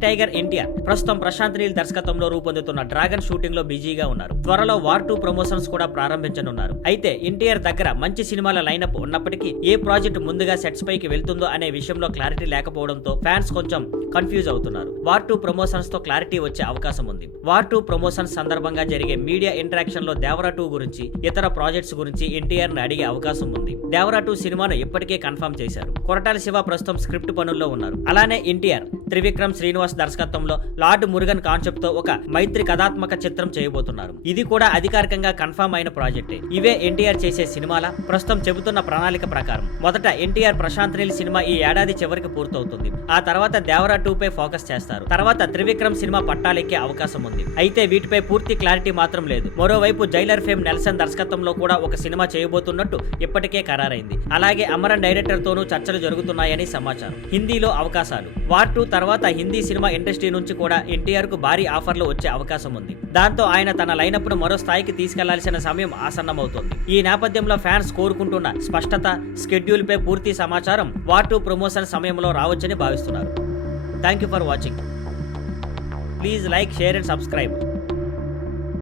Young tiger NTR ప్రస్తుతం ప్రశాంత్ నీల్ దర్శకత్వంలో రూపొందుతున్న డ్రాగన్ షూటింగ్ లో బిజీగా ఉన్నారు. త్వరలో వార్ 2 ప్రమోషన్స్ కూడా ప్రారంభించనున్నారు. అయితే ఎన్టీఆర్ దగ్గర మంచి సినిమాల లైనప్ ఉన్నప్పటికీ ఏ ప్రాజెక్ట్ ముందుగా సెట్స్ పైకి వెళ్తుందో అనే విషయంలో క్లారిటీ లేకపోవడంతో ఫ్యాన్స్ కొంచెం కన్ఫ్యూజ్ అవుతున్నారు. వార్ 2 ప్రమోషన్స్ తో క్లారిటీ వచ్చే అవకాశం ఉంది. వార్ 2 ప్రమోషన్స్ సందర్భంగా జరిగే మీడియా ఇంటరాక్షన్ లో దేవరా 2 గురించి, ఇతర ప్రాజెక్ట్స్ గురించి ఎన్టీఆర్ ని అడిగే అవకాశం ఉంది. దేవరా 2 సినిమాను ఇప్పటికే కన్ఫర్మ్ చేశారు. కొరటాల శివ ప్రస్తుతం స్క్రిప్ట్ పనుల్లో ఉన్నారు. అలానే ఎన్టీఆర్ త్రివిక్రమ్ శ్రీనివాస్ దర్శకత్వంలో లార్డ్ మురుగన్ కాన్సెప్ట్ తో ఒక మైత్రి కథాత్మక చిత్రం చేయబోతున్నారు. ఇది కూడా అధికారికంగా కన్ఫర్మ్ అయిన ప్రాజెక్టే. ఇవే ఎన్టీఆర్ చేసే సినిమాల ప్రస్తుతం చెబుతున్న ప్రణాళిక ప్రకారం మొదట ఎన్టీఆర్ ప్రశాంత్ నీల్ సినిమా ఈ ఏడాది చివరికి పూర్తవుతుంది. ఆ తర్వాత దేవరా 2 పై ఫోకస్ చేస్తారు. తర్వాత త్రివిక్రమ్ సినిమా పట్టాలెక్కే అవకాశం ఉంది. అయితే వీటిపై పూర్తి క్లారిటీ మాత్రం లేదు. మరోవైపు జైలర్ ఫేమ్ నెల్సన్ దర్శకత్వంలో కూడా ఒక సినిమా చేయబోతున్నట్టు ఇప్పటికే ఖరారైంది. అలాగే అమరన్ డైరెక్టర్ తోనూ చర్చలు జరుగుతున్నాయని సమాచారం. హిందీలో అవకాశాలు. వార్ 2 తర్వాత హిందీ సినిమా ఇండస్ట్రీ నుంచి కూడా ఎన్టీఆర్ కు భారీ ఆఫర్లు వచ్చే అవకాశం ఉంది. దాంతో ఆయన తన లైనప్ ను మరో స్థాయికి తీసుకెళ్లాల్సిన సమయం ఆసన్నమవుతోంది. ఈ నేపథ్యంలో ఫ్యాన్స్ కోరుకుంటున్న స్పష్టత, స్కెడ్యూల్ పై పూర్తి సమాచారం వార్ 2 ప్రమోషన్ సమయంలో రావచ్చని భావిస్తున్నారు. Thank you for watching. Please like, share and subscribe.